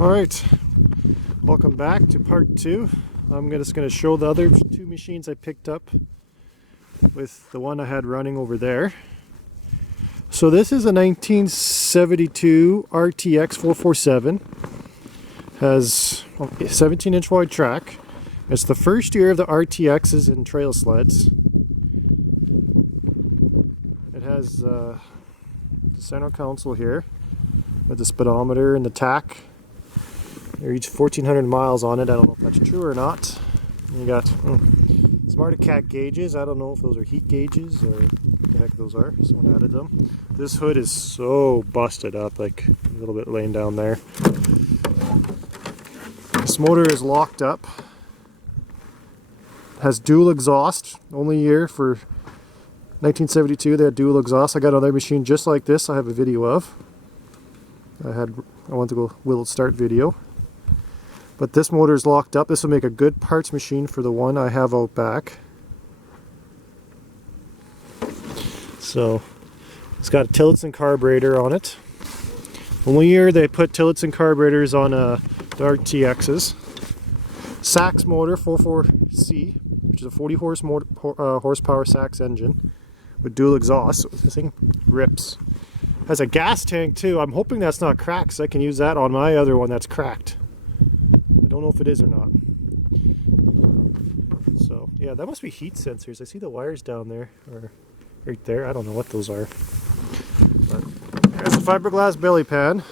Alright, welcome back to part 2. I'm just going to show the other two machines I picked up with the one I had running over there. So this is a 1972 RTX 447. Has a 17-inch wide track. It's the first year of the RTXs in trail sleds. It has the center console here with the speedometer and the tach. They reach 1,400 miles on it. I don't know if that's true or not. You got Smarticat gauges. I don't know if those are heat gauges or what the heck those are. Someone added them. This hood is so busted up, like a little bit laying down there. This motor is locked up. Has dual exhaust. Only year for 1972 they had dual exhaust. I got another machine just like this I have a video of. I want to go will it start video. But this motor is locked up. This will make a good parts machine for the one I have out back. So it's got a Tillotson carburetor on it. Only year they put Tillotson carburetors on the RTXs. Sachs motor 44C, which is a 40 horsepower Sachs engine with dual exhaust. So this thing rips. Has a gas tank too. I'm hoping that's not cracked so I can use that on my other one that's cracked. I don't know if it is or not. So yeah, that must be heat sensors. I see the wires down there, or right there. I don't know what those are. But there's a fiberglass belly pan.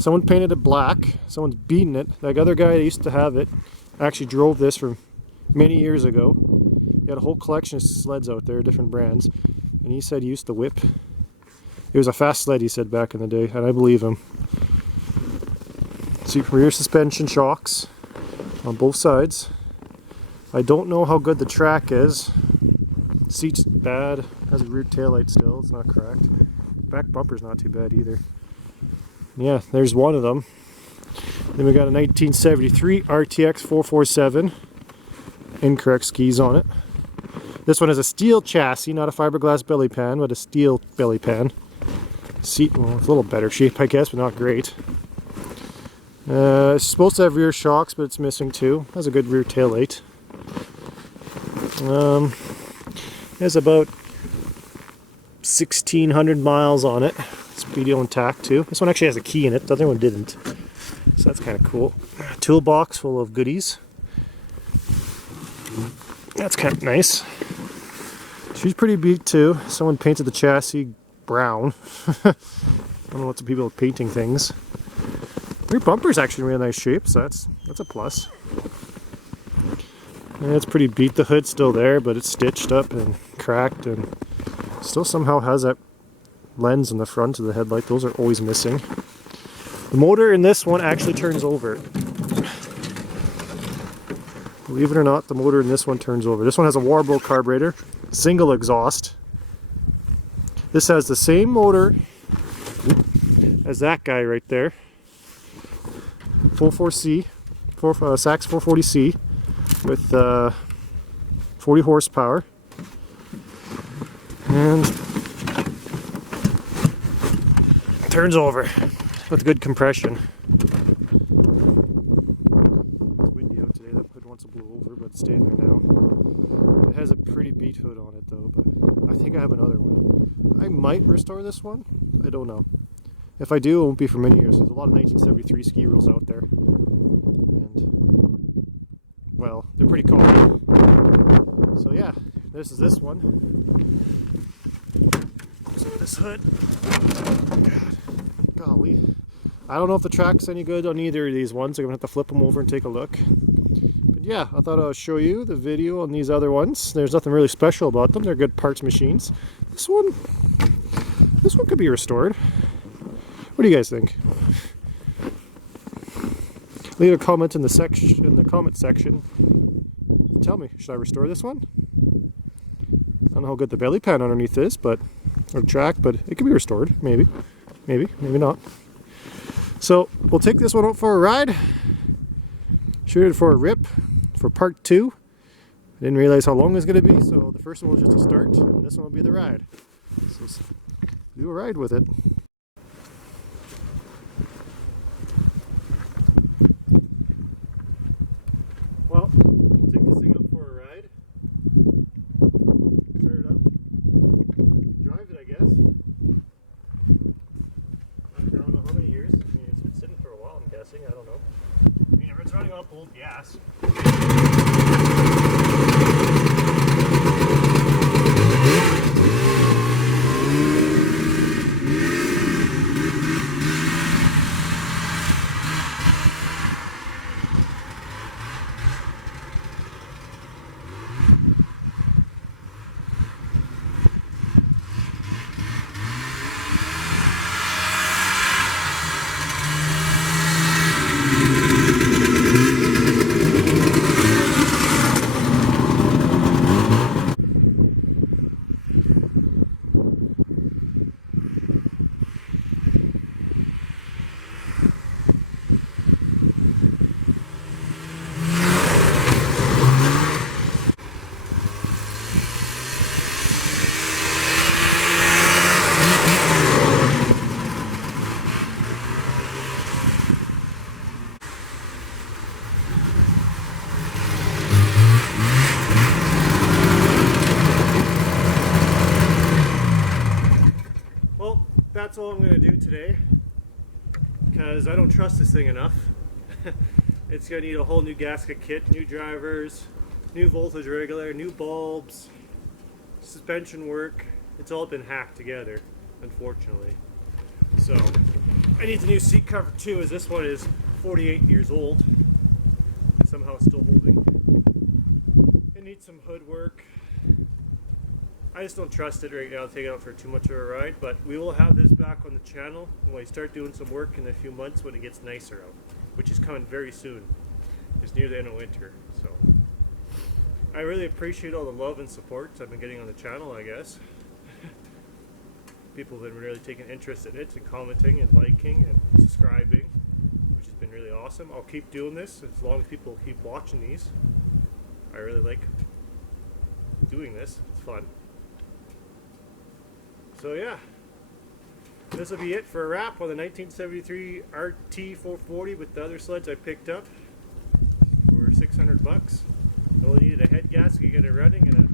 Someone painted it black. Someone's beaten it. That other guy that used to have it actually drove this from many years ago. He had a whole collection of sleds out there, different brands. And he said he used to whip. It was a fast sled, he said, back in the day, and I believe him. See, rear suspension shocks on both sides. I don't know how good the track is. Seat's bad. Has a rear taillight still. It's not cracked. Back bumper's not too bad either. Yeah, there's one of them. Then we got a 1973 RTX 447. Incorrect skis on it. This one has a steel chassis, not a fiberglass belly pan, but a steel belly pan. Seat, well, it's a little better shape, I guess, but not great. It's supposed to have rear shocks, but it's missing two. Has a good rear taillight. It has about 1,600 miles on it. Speedo intact too. This one actually has a key in it. The other one didn't. So that's kind of cool. Toolbox full of goodies. That's kind of nice. She's pretty beat too. Someone painted the chassis brown. I don't know what's the people painting things. Rear bumper's actually in really nice shape, so that's a plus. And it's pretty beat. The hood's still there, but it's stitched up and cracked, and still somehow has that lens in the front of the headlight. Those are always missing. The motor in this one actually turns over. Believe it or not, the motor in this one turns over. This one has a Warburg carburetor, single exhaust. This has the same motor as that guy right there. 44C, Sachs 440C with 40 horsepower. And turns over with good compression. It's windy out today. That hood wants to blow over, but it's staying there now. It has a pretty beat hood on it though, but I think I have another one. I might restore this one. I don't know. If I do, it won't be for many years. There's a lot of 1973 Skiroules out there. And, well, they're pretty common. So yeah, this is this one. So this hood. God. Golly. I don't know if the track's any good on either of these ones. I'm going to have to flip them over and take a look. But yeah, I thought I'll show you the video on these other ones. There's nothing really special about them. They're good parts machines. This one could be restored. What do you guys think? Leave a comment in the comment section. Tell me, should I restore this one? I don't know how good the belly pan underneath is, or track, but it could be restored. Maybe, maybe not. So we'll take this one out for a ride. Shoot it for a rip for part 2. I didn't realize how long it was going to be, so the first one was just a start, and this one will be the ride. So do a ride with it. guessing. I don't know. I mean, if it's running off old gas. That's all I'm going to do today, because I don't trust this thing enough. It's going to need a whole new gasket kit, new drivers, new voltage regulator, new bulbs, suspension work. It's all been hacked together, unfortunately. So I need the new seat cover too, as this one is 48 years old. Somehow still holding. It needs some hood work. I just don't trust it right now, take it out for too much of a ride, but we will have this back on the channel when we start doing some work in a few months when it gets nicer out, which is coming very soon. It's near the end of winter, so. I really appreciate all the love and support I've been getting on the channel, I guess. People have been really taking interest in it and commenting and liking and subscribing, which has been really awesome. I'll keep doing this as long as people keep watching these. I really like doing this, it's fun. So yeah, this will be it for a wrap on the 1973 RT440 with the other sleds I picked up for $600. I only needed a head gasket to get it running and